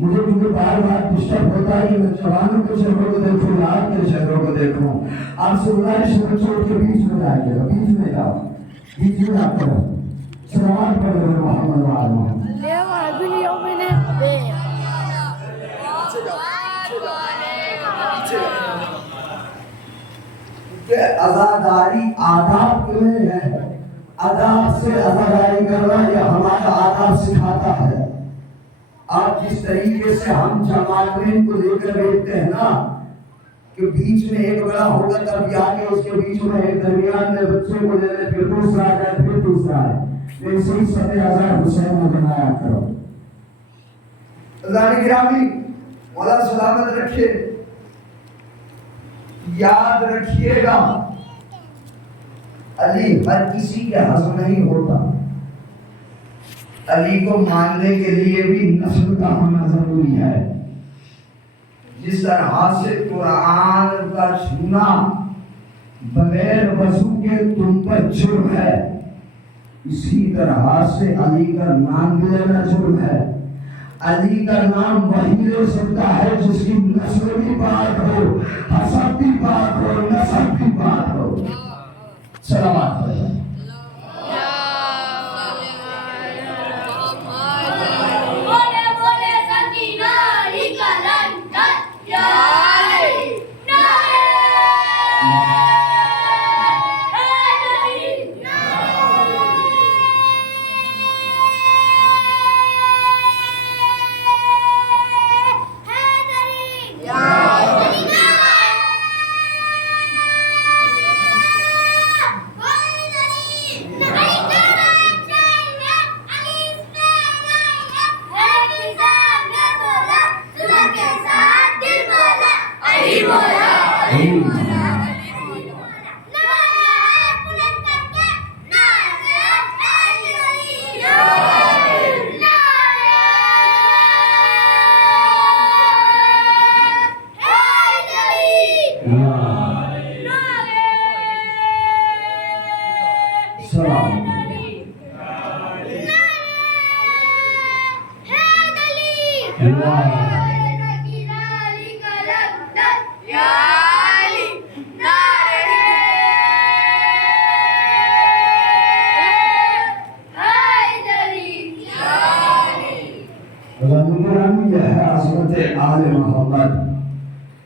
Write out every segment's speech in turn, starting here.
مجھے کیونکہ بار بار ڈسٹرب ہوتا ہے کہ میں جوانوں کے چہروں کو دیکھوں یا آپ کے چہروں کو دیکھوں. آپ سے گزارش ہے بچوں کے بیچ میں جائیے گا, بیچ میں جاؤ, بیچ میں آ کر سلامات پڑھ رہے محمد وعلى محمد. کہ عزاداری آداب کے لیے ہے, آداب سے عزاداری کرنا یہ ہمارا آداب سکھاتا ہے. آپ جس طریقے سے ہم جماعتین کو لے کر بیٹھتے ہیں نا کہ بیچ میں ایک بڑا ہوگا تب جا کے اس کے بیچ میں ایک درمیان میں بچے کو لے لے, پھر دوسرا آئے, پھر دوسرا آئے. ایسے ہی سب ہزار حسین کو بنایا کرو. اللہ گرامی مولا سلامت رکھے. یاد رکھیے گا علی ہر کسی کے حسن نہیں ہوتا. علی کو ماننے کے لیے بھی نسل کا ہونا ضروری ہے. جس طرح سے قرآن کا چھونا بغیر وضو کے تم پر جرم ہے, اسی طرح سے علی کا نام لینا جرم ہے. علی کا نام وہی لے سکتا ہے جس کی نسل بھی پاک ہو, حسب بھی پاک ہو, نسب بھی پاک ہو. سلامات پڑھیں.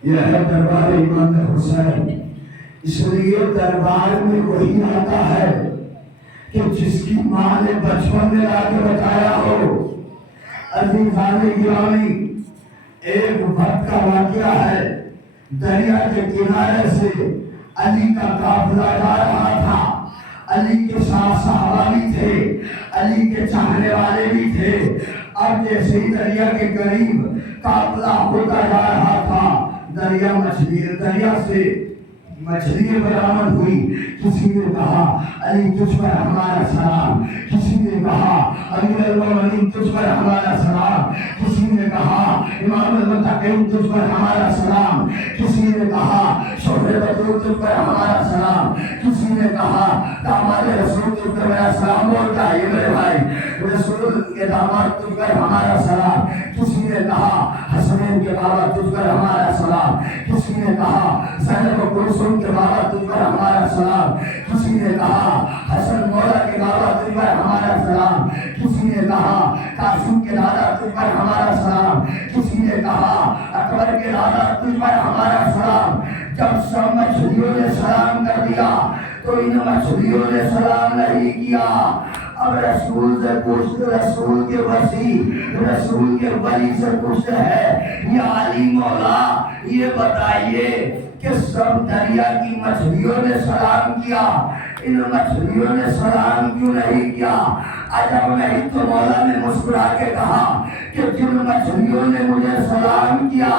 یہ ہے دربار امام حسین. اس لیے دربار میں وہی آتا ہے کہ جس کی ماں نے بچپن میں لا کے بتایا ہو. عزیزان گرامی, ایک وقت کا واقعہ ہے. دریا کے کنارے سے علی کا قافلہ جا رہا تھا. علی کے ساتھ صحابہ بھی تھے, علی کے چاہنے والے بھی تھے. اب جیسے ہی دریا کے قریب قافلہ ہوتا جا رہا تھا, دریا سے مچھلی برآمد ہوئی. کسی نے کہا علی تجھ پر ہمارا سلام, کسی نے کہا امیر المومنین تجھ پر ہمارا سلام, کسی نے کہا امام المتقین تجھ پر ہمارا سلام, کسی نے کہا شوہر بدور تجھ پر ہمارا سلام, کسی نے کہا داماد رسول تجھ پر میرا سلام. بولتا ہے میرے بھائی, رسول کے داماد تجھ پر ہمارا سلام. کسی نے کہا حسنین کے بابا تجھ پر ہمارا سلام. کسی نے کہا زینب و کلثوم کے بابا تجھ پر ہمارا سلام. کسی نے کہا حسن مولا کے بابا تجھ پر ہمارا سلام. کسی نے کہا قاسم کے دادا تجھ پر ہمارا سلام. کسی نے کہا اکبر کے دادا تجھ پر ہمارا سلام. جب سب مچھلیوں نے سلام کر دیا تو ان مچھلیوں نے سلام نہیں کیا۔ اب رسول سے پوچھتے، رسول کے وسیع، رسول کے ولی سے پوچھتے ہیں، یا علی مولا یہ بتائیے کہ سب دریا کی مچھلیوں نے سلام کیا، ان مچھلیوں نے سلام کیوں نہیں کیا؟ عجب نہیں تو مولا نے مسکرا کے کہا کہ جن مچھلیوں نے مجھے سلام کیا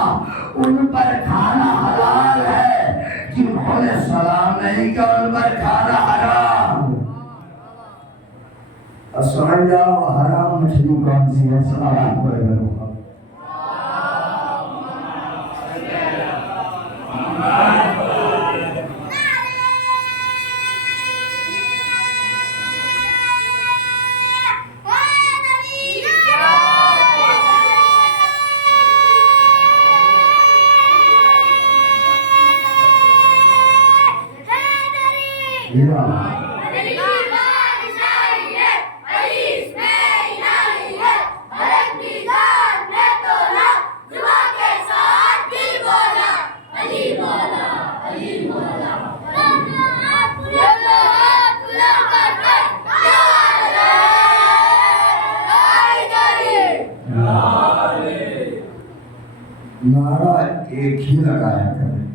ان پر کھانا حلال ہے، جنہوں نے سلام نہیں کیا ان پر کھانا حرام۔ سمجھ جاؤ حرام مچھلی کون سی ہے؟ سلام پڑے گا۔ نعرہ ایک ہی لگایا کریں۔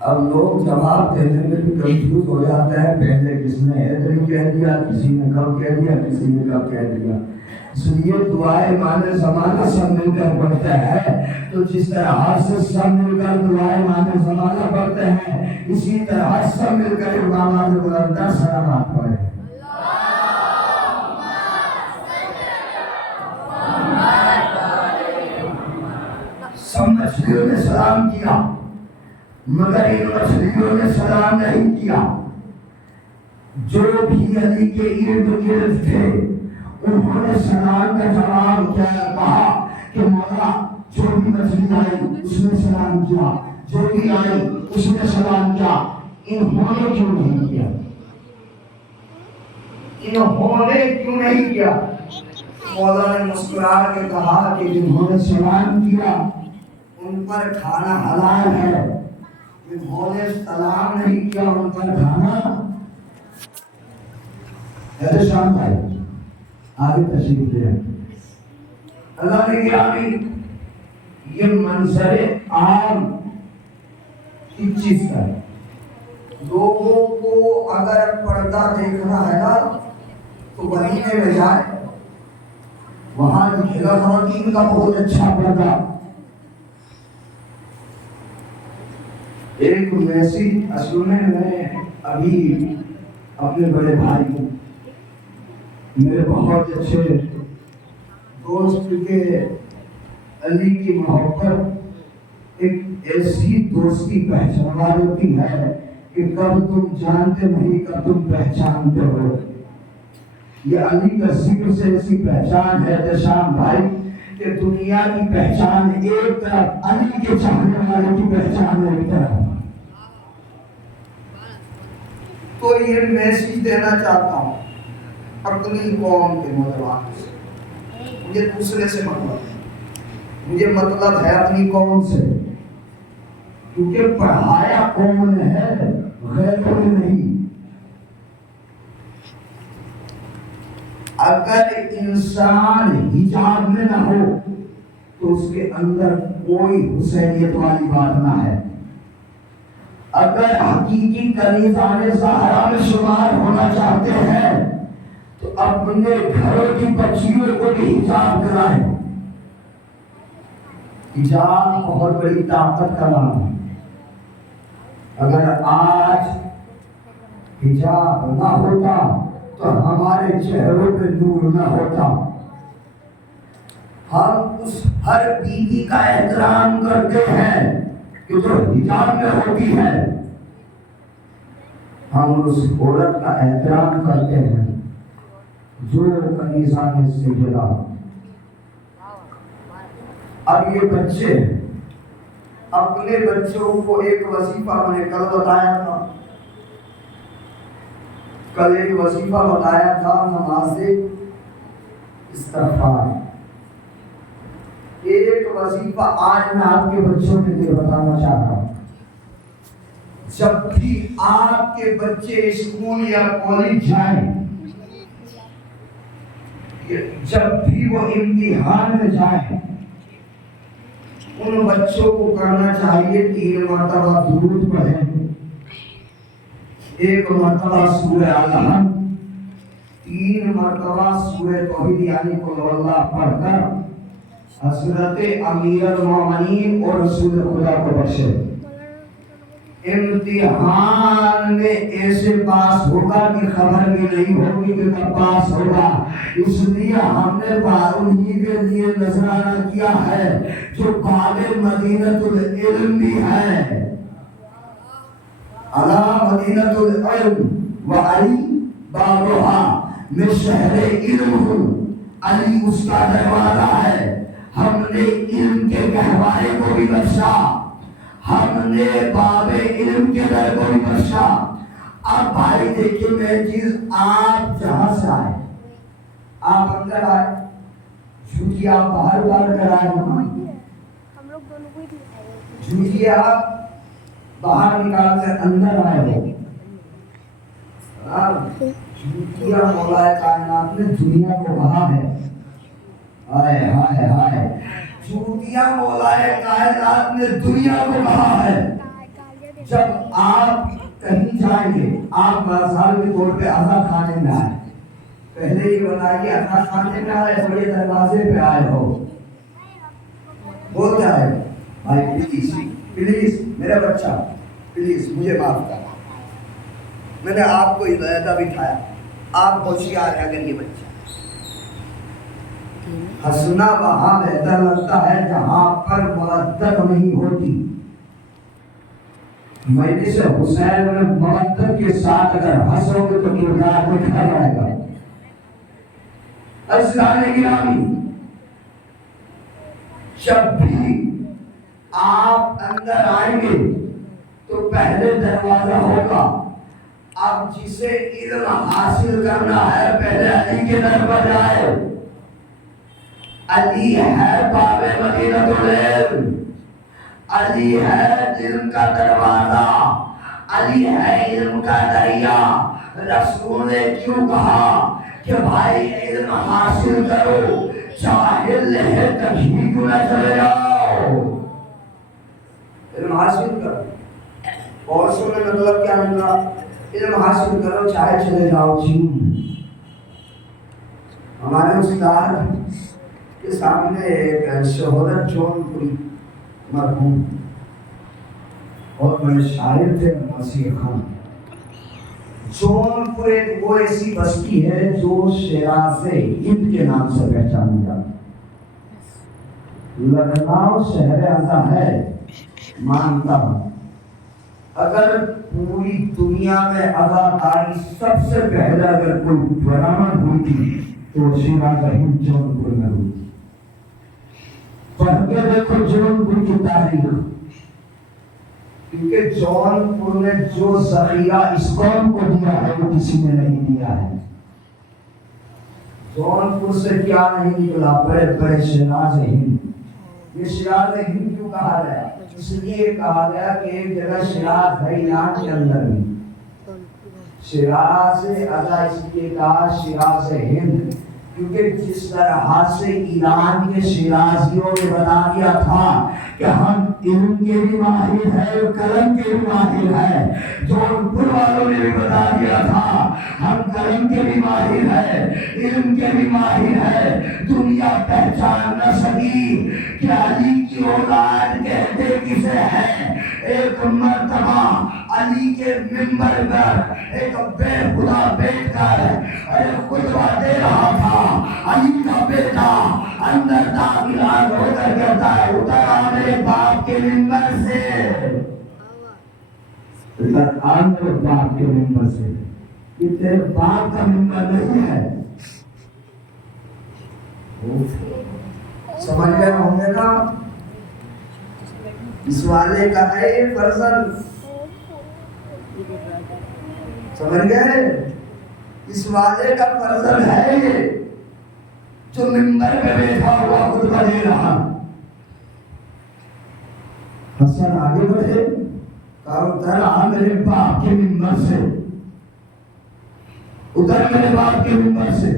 اب لوگ جواب دینے میں بھی کنفیوز ہو جاتا ہے، پہلے کس نے ایدری کہہ دیا، کسی نے کب کہہ دیا، کسی نے کب کہہ دیا۔ اس لیے دعائے مانے زمانہ سب مل کر پڑھتے ہیں، تو جس طرح سے سب مل کر دعائے مانے زمانہ پڑھتے ہیں، اسی طرح سب مل کر امامات بلندہ سلامات پڑھیں۔ سب مچھلیوں نے سلام کیا مگر ان مچھلیوں نے سلام نہیں کیا۔ جو بھی علی کے ارد گرد تھے انہوں نے سلام کا جواب کیا کہا کہ مولا جو بھی مچھلی آئی اس نے سلام کیا، جو بھی آئی اس نے سلام کیا، انہوں نے کیوں نہیں کیا؟ انہوں نے کیوں نہیں کیا؟ مولا نے مسکرا کے کہا کہ جنہوں نے سلام کیا ان پر کھانا حلال ہے، جنہوں نے سلام نہیں کیا ان پر کھانا۔ شام بھائی آگے تشریف دے۔ اللہ نے کیا یہ منظر عام کی چیز ہے، لوگوں کو اگر پردہ دیکھنا ہے نا تو ولیمے میں جائے، وہاں دکھے گا خواتین کا بہت اچھا پردہ۔ ایک ویسی اصل میں ابھی اپنے بڑے بھائی کو، میرے بہت اچھے دوست کے علی کی محبت ایک ایسی دوستی پہچان ہوتی ہے کہ کب تم جانتے نہیں کب تم پہچانتے ہو۔ یہ علی کا ذکر سے ایسی پہچان ہے دشام بھائی کہ دنیا کی پہچان ایک طرف، علی کے چاہنے والے کی پہچان ایک طرف۔ تو یہ میسیج دینا چاہتا ہوں اپنی قوم کے نوجوانوں سے، مجھے دوسرے سے مطلب ہے، مجھے مطلب ہے اپنی قوم سے، کیونکہ پڑھایا قوم نے ہے غیروں نے نہیں۔ اگر انسان حجاب میں نہ ہو تو اس کے اندر کوئی حسینیت والی بات نہ ہے۔ اگر حقیقی کنیزان زہرا میں شمار ہونا چاہتے ہیں تو اپنے گھروں کی بچیوں کو بھی حجاب کرائیں۔ حجاب بہت بڑی طاقت کا نام ہے۔ اگر آج حجاب نہ ہوتا تو ہمارے چہروں پہ نور نہ ہوتا۔ ہم اس ہر بیوی کا احترام کرتے ہیں کہ جو حجاب میں ہوتی ہے، ہم اس عورت کا احترام کرتے ہیں جو کنیزان سیدہ۔ اب یہ بچے اپنے بچوں کو ایک وظیفہ میں نے کل بتایا تھا، کل ایک وظیفہ بتایا تھا نماز استغفار۔ ایک وظیفہ آج میں آپ کے بچوں کے لیے بتانا چاہ رہا ہوں۔ جب بھی آپ کے بچے اسکول یا کالج جائیں، جب بھی وہ امتحان میں جائیں، ان بچوں کو کرنا چاہیے 3 مرتبہ درود پڑھیں، 1 مرتبہ سورہ الحمد، 3 مرتبہ سورہ توحید یعنی قل اللہ پڑھ کر حضرت امیر المومنین اور رسول خدا کو بخشے۔ امتحان میں ایسے پاس ہوگا کہ خبر بھی نہیں ہوگی کہ کب پاس ہوگا، اس لیے ہم نے انہی کے لیے نذرانہ کیا ہے جو باب مدینۃ العلم بھی ہے۔ الا مدینۃ العلم وعلی بابها، میں شہر علم ہوں، علی اس کا دروازہ ہے۔ ہم نے علم کے گہوارے کو بھی بخشا، ہم نے باب علم کے در کو بھی بخشا۔ اب بھائی دیکھیں میں چیز، آپ جہاں سے آئے، آپ اندر آئے، جھوٹی آپ باہر کر آئے ہو نا، جھوٹی آپ باہر نکال کر اندر آئے ہو۔ جھوٹیا مولا کائنات نے دنیا کو کہا ہے، ہائے ہائے ہائے، جھوٹیا مولا کائنات نے دنیا کو کہا ہے۔ جب آپ کہیں جائیں گے، آپ مثال کے طور پہ عزا کھانے میں آئے، پہلے یہ بتائیے عزا کھانے میں آئے بڑے دروازے پہ آئے ہو، بول جائے بھائی پلیز پلیز میرا بچہ پلیز مجھے معاف کر، میں نے آپ کو ہدایتہ بٹھایا، آپ ہوشیار ہیں، اگر یہ بچہ ہنسنا وہاں بہتر لگتا ہے جہاں پر مودت نہیں ہوتی۔ مجلس حسین میں مودت کے ساتھ اگر ہنسو گے تو کردار نکھر آئے گا۔ عزیزان گرامی، جب بھی آپ اندر آئیں گے تو پہلے دروازہ ہوگا، اب جسے علم حاصل کرنا ہے پہلے علی کے در پر جائے۔ علی ہے باب مدینۃ العلم، علی ہے علم کا دروازہ، علی ہے علم کا دریا۔ رسول نے کیوں کہا کہ بھائی علم حاصل کرو، جاہل ہے کبھی کیوں نہ چلے جاؤ، علم حاصل کرو۔ اور سننے مطلب کیا نکلا؟ علم حاصل کرو چاہے چلے جاؤ چین۔ ہمارے استاد کے سامنے ایک شہرت جون پوری مرحوم اور بڑے شاعر تھے مسیح خان۔ جون پور ایک وہ ایسی بستی ہے جو شیراز ہند کے نام سے پہچانی جاتی۔ لکھنؤ شہر اعظم ہے مانتا ہوں، اگر پوری دنیا میں اداکاری سب سے پہلے اگر کوئی برآمد ہوئی تھی تو شیراز ہند جون پور میں ہوئی۔ پڑھ کے دیکھو جون پور کی تاریخ، کیونکہ جون پور نے جو ذخیرہ اس قوم کو دیا ہے وہ کسی نے نہیں دیا ہے۔ جون پور سے کیا نہیں نکلا؟ بڑے بڑے شیراز ہند۔ یہ شیراز ہند کیوں کہا گیا؟ اس لیے کہا گیا کہ ایک جگہ شیراز ہے ایران کے اندر بھی، شیراز ادا اس لیے کہا شیراز ہند، کیونکہ جس طرح سے ایران کے شیرازیوں نے بتا دیا تھا کہ ہم علم کے بھی ماہر ہیں اور قلم کے بھی ماہر ہیں، جون پور والوں نے بھی بتا دیا تھا ہم قلم کے بھی ماہر ہیں، علم کے بھی ماہر ہیں۔ دنیا پہچان نہ سکی کہ علی کی اولاد کہتے کسے ہیں۔ ایک مرتبہ علی کے منبر پر ایک بے خدا بیٹھ کر خطبہ دے رہا تھا، علی کا بیٹا اندر داخل ہو کر کہتا ہے اتر آ میرے باپ کے منبر سے، اتر آ میرے باپ کے منبر سے، یہ تیرے باپ کا منبر نہیں ہے۔ سمجھ گئے ہوں گے نا؟ اس والے کا ہے یہ فرزند، سمجھ گئے؟ اس والے کا فرزند ہے یہ جو منبر پہ بیٹھا ہوا خطبہ دے رہا۔ حسن آگے بڑھے، ادھر آ میرے باپ کے منبر سے، ادھر میرے باپ کے منبر سے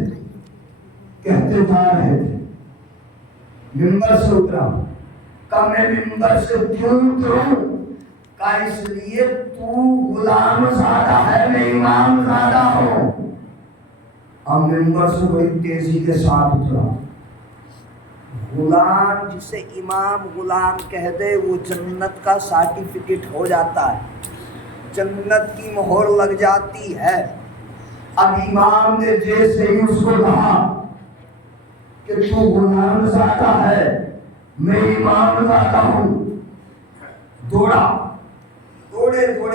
کہتے جا رہے تھے، منبر سے اترا، کہا میں منبر سے کیوں اتروں؟ کہا اس لیے تو غلام زادہ ہے، میں امام زادہ ہوں۔ اب منبر سے بڑی تیزی کے ساتھ اترا۔ غلام جسے امام غلام کہہ دے وہ جنت کا سرٹیفکیٹ ہو جاتا ہے، جنت کی مہر لگ جاتی ہے۔ اب امام نے جیسے ہی اس کو کہا کہ تو غلام زادہ ہے، میں امام زادہ ہوں، دوڑے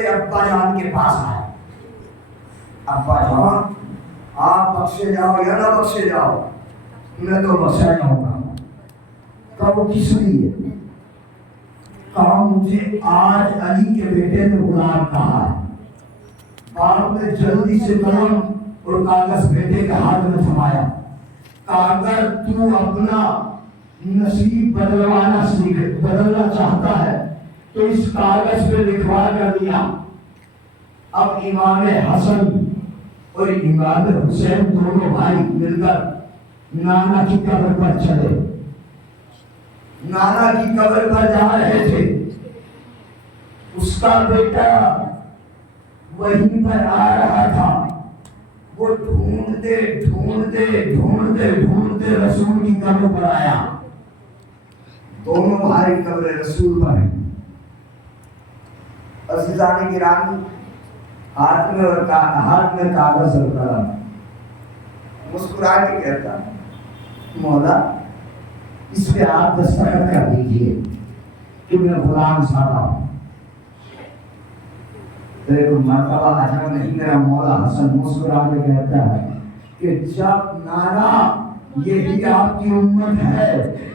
ابا جان کے پاس آئے۔ ابا جان آپ بخشے جاؤ یا نہ بخشے جاؤ، میں تو بخشا جاؤں گا۔ کہا وہ کس لیے؟ کہا مجھے آج علی کے بیٹے نے غلام کہا ہے۔ باپ نے جلدی سے قلم اور کاغذ بیٹے کے ہاتھ میں تھمایا، کہا اگر تو اپنا نصیب بدلنا چاہتا ہے تو اس کاغذ پہ لکھوا کر دیا۔ اب امام حسن اور امام حسین دونوں بھائی مل کر نانا کی قبر پر چلے، نانا کی قبر پر جا رہے تھے۔ اس کا بیٹا وہیں پر آ رہا تھا، وہ ڈھونڈتے رسول کی قبر پر آیا۔ دونوں بھائی قبر رسول پر ہیں۔ عزیزان گرامی، ہاتھ میں کاغذ اور قلم، مسکرا کے کہتا مولا اس پہ آپ دستخط کر دیجئے کہ میں غلام زادہ ہوں۔ ایک مرتبہ عجب نہیں، میرا مولا حسن مسکرا کے کہتا ہے کہ جب نانا یہی آپ کی امت ہے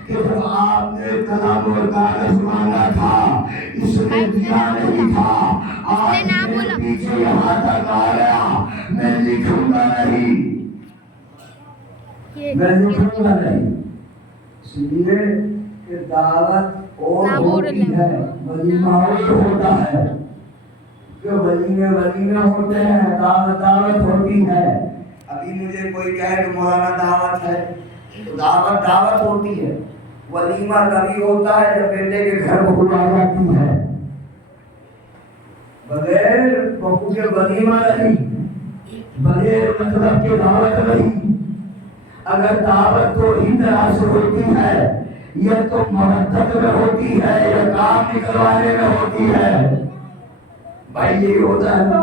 کہ جب آپ نے قلم اور کاغذ مانگا تھا اس نے دیا نہیں تھا، آج میرے پیچھے یہاں تک آ گیا، میں لکھوں گا نہیں، اس لیے کہ دعوت اور ہوتی ہے، ولیمہ اور ہوتا ہے، جو ولیمے ہوتے ہیں، دعوت ہوتی ہے۔ ابھی مجھے کوئی کہے کہ مولانا دعوت ہے تو دعوت ہوتی ہے، ولیمہ تبھی ہوتا ہے جب بیٹے کے گھر بہو آ جاتی ہے، بغیر بہو کے ولیمہ نہیں، بغیر مطلب کے دعوت نہیں۔ اگر دعوت تو ہی طرح سے ہوتی ہے، یا تو مرتب میں ہوتی ہے یا کام نکلوانے میں ہوتی ہے، بھائی یہی ہوتا ہے نا۔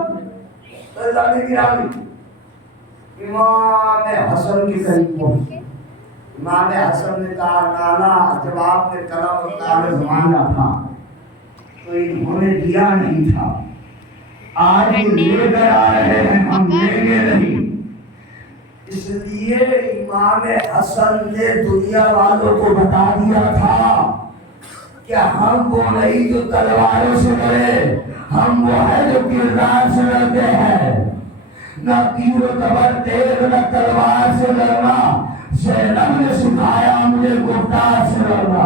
امام حسن کی قریب پہنچے، امام حسن نے کہا نانا جب آپ نے قلم اور کاغذ مانگا تھا تو انہوں نے دیا نہیں تھا، آج لے کر آ رہے ہیں، ہم لیں گے نہیں۔ اس لیے امام حسن نے دنیا والوں کو بتا دیا تھا کہ ہم وہ نہیں جو تلواروں سے لڑے، ہم وہ ہے جو کردار سے لڑتے ہیں، نہ تیر و تبر تیز نہ تلوار سے لڑنا، زینب نے سکھایا مجھے گفتار سے لڑنا۔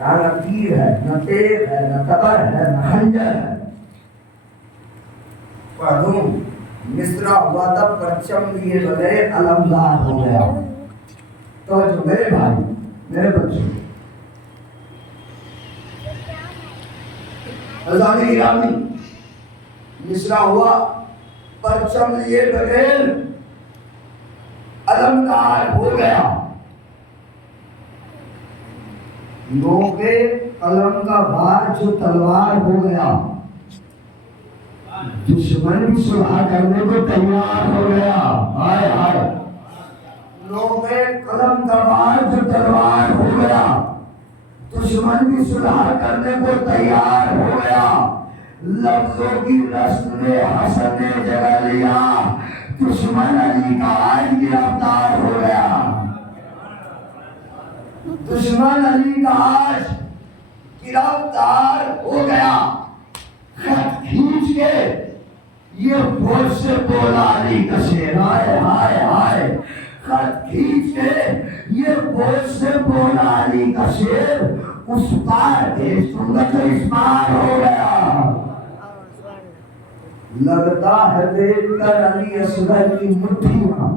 نہ تیر ہے، نہ تیز ہے، نہ تبر ہے، نہ خنجر ہے۔ پڑھوں مصرع ہوا تھا پرچم لیے بغیر علمدار ہو گیا۔ تو جو میرے بھائی، میرے بچوں، رضوان گرامی، مصرع ہوا پرچم لیے بغیر علمدار ہو گیا۔ لوگے قلم کا بار جو تلوار ہو گیا، دشمن بھی صلح کرنے کو تیار ہو گیا۔ ہائے ہائے، لوگے قلم کا بار جو تلوار ہو گیا، دشمن بھی صلح کرنے کو تیار ہو گیا۔ لفظوں کی رسم نے حسن نے جگہ لیا، دشمن علی کا آج گرفتار ہو گیا، دشمن علی کا آج گرفتار ہو گیا۔ خط کھینچ کے یہ فوج سے بولا علی کا شیر، ہائے ہائے ہائے، خط کھینچ کے یہ فوج سے بولا علی کا شیر، اس پار سنت اس پار ہو گیا. لگتا ہے دیکھ کر علی اصغر کی مٹھیاں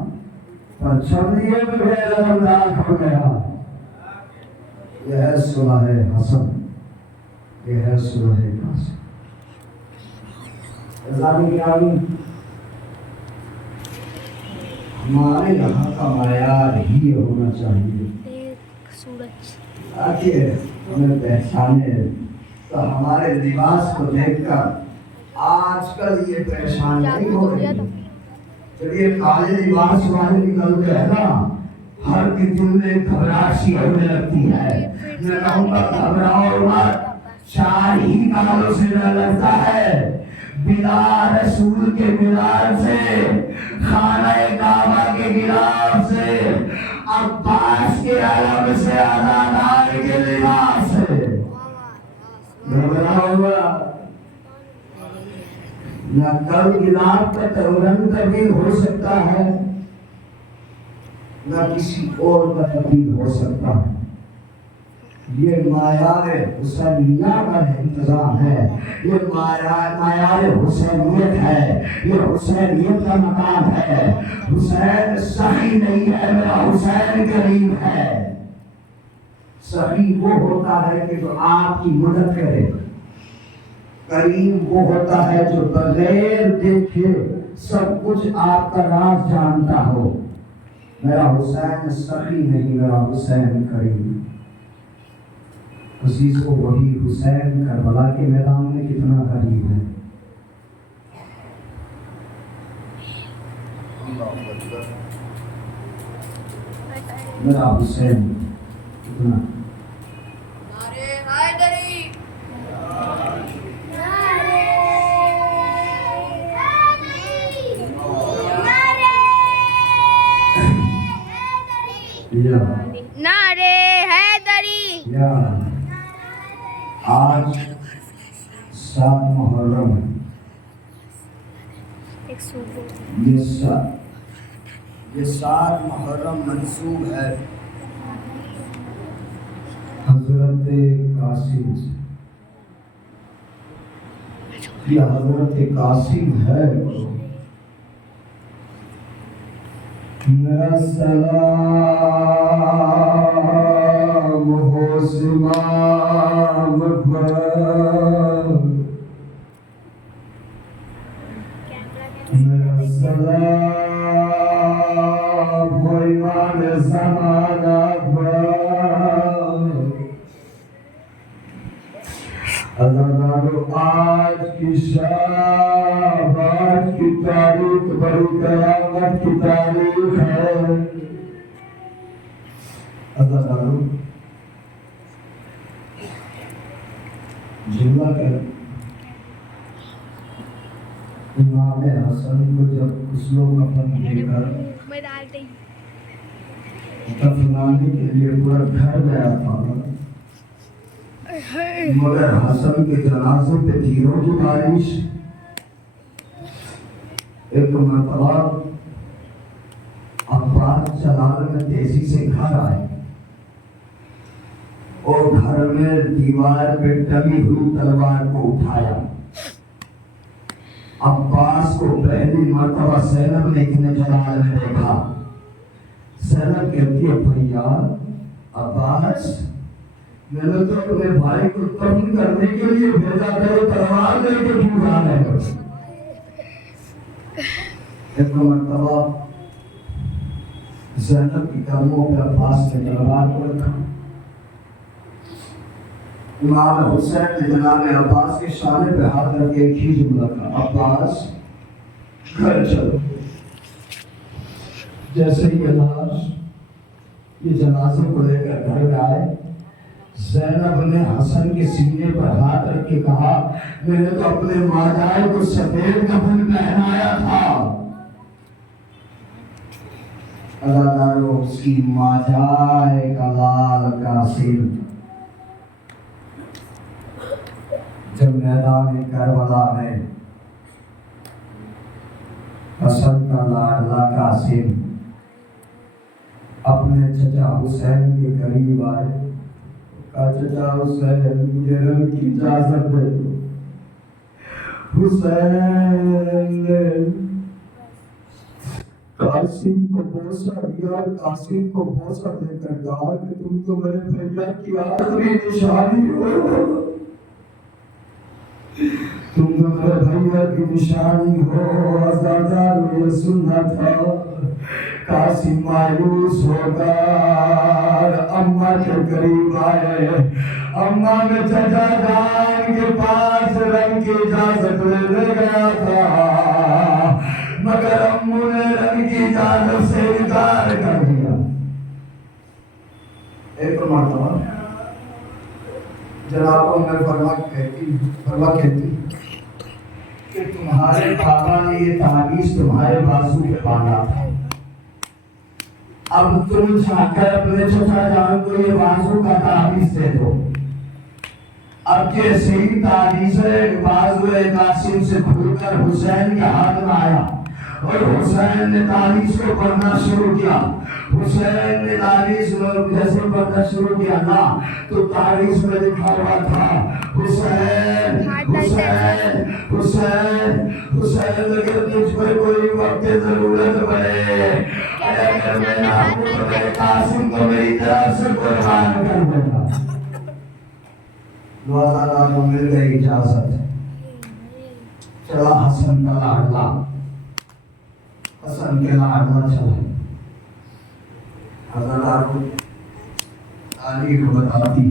پر چھڑیے میں بھیرم راک ہو گیا. یہ ہے صلح حسن، یہ ہے صلح قاسم. ازانی آمین. ہمارے یہاں کا معیار ہی ہونا چاہیے تاکہ ہمیں پہچانے. تو ہمارے لباس کو دیکھ کر آج کل یہ پریشان نہیں ہو رہی. جب یہ کالے لباس والے نکلتے ہیں نا، ہر کی دل میں گھبراہٹ سی ہونے لگتی ہے. میں کہوں گا گھبراؤ مت، 4 ہی کالوں سے نہ لگتا ہے. بلا رسول کے ملال سے، خانہ کعبہ کے گلاف سے، عباس کے علم سے، ازادار کے لباس سے. نہ کل گلاف کا رنگ تبدیل ہو سکتا ہے، نہ کسی اور کا تبدیل ہو سکتا ہے. یہ معیار حسینیہ کا انتظام ہے، یہ معیار حسینیت ہے، یہ حسینیت کا مقام ہے. حسین صحیح نہیں ہے، میرا حسین کریم ہے. صحیح وہ ہوتا ہے کہ جو آپ کی مدد کرے، کریم وہ ہوتا ہے جو بغیر دیکھے سب کچھ آپ کا راز جانتا ہو. میرا حسین صحیح نہیں، میرا حسین کریم. عزیز کو وہی حسین کربلا کے میدان میں کتنا قریب ہے. میرا حسین کتنا. نعرے حیدری. آج 7 محرم ہے. یہ 7 محرم منسوب ہے حضرت قاسم سے. یہ حضرت قاسم ہے. میرا سلام ہو زمام پر، میرا سلام ہو امام زمانہ پر. عزادارو آج کی شب، آج کی تاریخ بڑی قیامت کی تاریخ ہے. عزادارو جملہ کر امام حسن کو جب کچھ لوگ اپن دے کر دفنانے کے لیے پورا گھر گیا تھا، مگر حسن کے جنازے پہ تیروں کی بارش. ایک مرتبہ عباس جلال میں تیزی سے گھر آئے اور گھر میں دیوار پہ ٹنگی ہوئی تلوار کو اٹھایا. عباس کو پہلی مرتبہ زینب نے ابن جلال میں دیکھا. زینب کہتی ہے بھیا عباس، میں نے تو اپنے بھائی کو دفن کرنے کے لیے بھیجا تھا، تلوار لے کے کیوں آ رہے ہو؟ ایک مرتبہ زینب کی قدموں پہ عباس نے تلوار کو رکھا. امام حسین نے جناب عباس کے شانے پہ ہاتھ رکھ کے ایک ہی جملہ کہا، عباس گھر چلو. جیسے ہی یہ جنازے کو لے کر گھر میں آئے، زینب نے حسن کے سینے پر ہاتھ رکھ کے کہا، میں نے تو اپنے ماجائے کو سفید کفن پہنایا تھا. عزادارو اس کی ماجائے کا لال قاسم جب میدان کربلا میں حسن کا لاڈلا قاسم اپنے چچا حسین کے قریب آئے کہا چچا حسین مجھے رنگ کی اجازت دے دو. حسین نے قاسم کو بوسہ دیا اور قاسم کو بوسہ دے کر کہا کہ تم تو میرے بھیا کی آخری نشانی ہو, تم تو میرے بھیا کی نشانی ہو. عزادار یہ سننا تھا. قاسم مایوس ہو کر اماں کے قریب آئے. اماں نے چچا جان کے پاس رنگ کی اجازت لے گیا تھا, مگر امو نے رنگ کی اجازت سے انکار کر دیا. ایک مرتبہ جناب عمر فرما کہتی کہ تمہارے بابا نے یہ تعویذ تمہارے بازو پہ باندھا تھا, اب تم جا کر اپنے چچا جان کو یہ بازو کا تعویذ دے دو. اب جیسے ہی تعویذ بازو قاسم سے کھل کر حسین کے ہاتھ میں آیا اور حسین نے تعویذ کو پڑھنا شروع کیا. حسین نے تعویذ جیسے پڑھنا شروع کیا نا تو تعویذ میں لکھا ہوا تھا حسین حسین حسین حسین, اگر تجھ پر کوئی وقت ضرورت پڑے, اگر میرا پتر قاسم کو میری طرف سے قربان کر دینا. دعا کو مل گئی اجازت. چلا حسن کا لاڈلا, حسن کے لاڈلا چلا. حضرت کو تاریخ بتاتی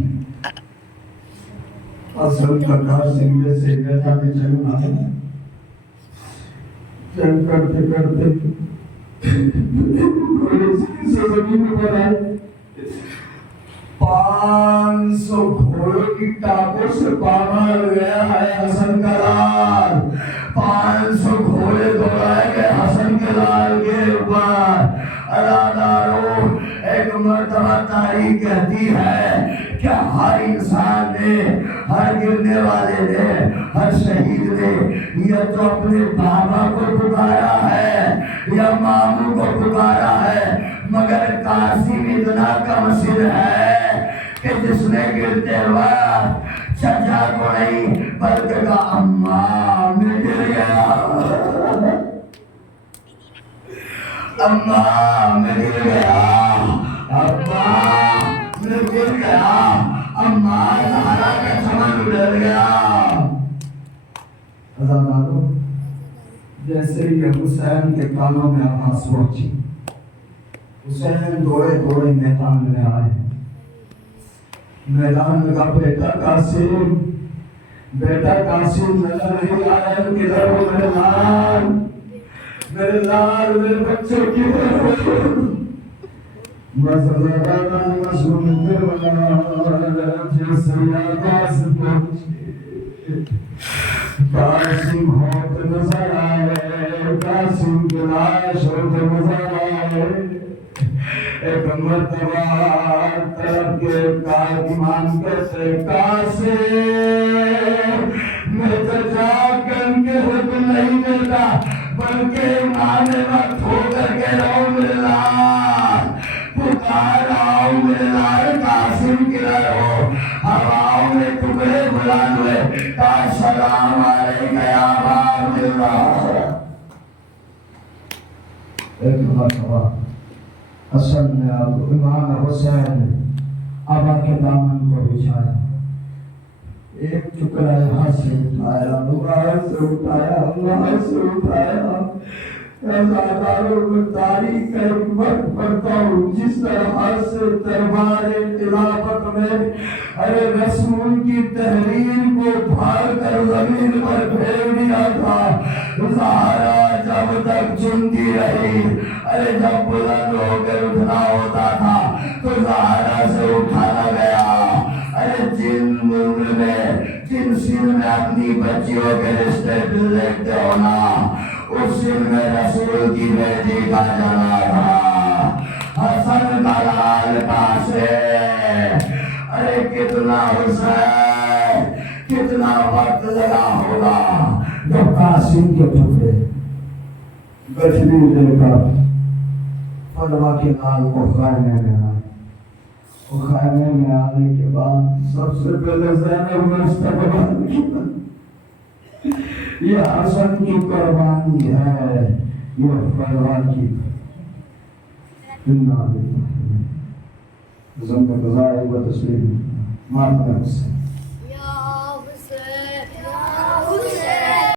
حسن کا قاسم جیسے گیا میں جنگ آیا, جنگ کرتے کرتے زمین پر آئے. 500 گھوڑوں کی ٹاپوں سے پامال گیا ہے حسن کا لال. 500 گھوڑے دوڑائے گئے حسن کے لال کے اوپر. اراداروں, ایک مرتبہ تاریخ کہتی ہے کہ ہر انسان نے, ہر گرنے والے نے, ہر شہید نے یا تو اپنے بابا کو پکارا ہے یا ماموں کو پکارا ہے, مگر قاسم اتنا کم سن ہے کہ جس نے گرتے وقت چچا کو نہیں بلکہ کہا اماں میں گر گیا, اماں میں گر گیا, اماں میں گر گیا, اماں سہارا کا چمن ڈر گیا. عزادارو, جیسے ہی حسین کے کانوں میں آواز پہنچی, حسین دوڑے دوڑے میدان میں آئے. میدان میں کہا بیٹا قاسم, بیٹا قاسم نظر نہیں آیا, کدھر ہو میرے لال, میرے لال, میرے بچے کدھر. مزداران مظلوم کربلا جیسے آواز پہنچی, قاسم ہوت نظر آئے, قاسم کی لاش ہوت نظر آئے. ایک مرتبہ طرف کے قائمان کہتے قاسم میں چچا کن کے حق نہیں دیتا بلکہ مانے وقت ہو کر کے رہو میرے لال, پکار آؤ میرے لال, قاسم کی رہو ہواؤں میں ٹکڑے بلند ہوئے. کہا سلام علیکہ یا عباد اللہ. ایک مرتبہ حسن نے امام حسین نے آبا کے دامن کو بچھایا, ایک ٹکڑا یہاں سے اٹھایا, وہاں سے اٹھایا, وہاں سے اٹھایا. عزاداروں کو تاریخ کا ایک وقت پڑھتا ہوں جس طرح سے دربار خلافت میں ارے رسول کی تحریر کو پھاڑ کر زمین پر پھینک دیا تھا. زہرا جب تک چنتی رہی, ارے جب بلند ہو کر اٹھنا ہوتا تھا تو زہرا سے اٹھانا گیا. ارے جن ملک میں, جن سن میں اپنی بچیوں کے رشتے دیکھتے ہو نا, اس سن میں رسول کی بیٹی کا جنا تھا, حسن کا لال قاسم. ارے کتنا حسین, کتنا وقت لگا ہوگا جب قاسم کے ٹکڑے گٹھلی لے کر فلوا کے لال کو خانے میں آئے. وہ خیمے میں آنے کے بعد سب سے پہلے زینب نے استقبال کیا. یہ حسن کی قربانی ہے, یہ فرمان کی زمین قضائی و تسلیم مارک سے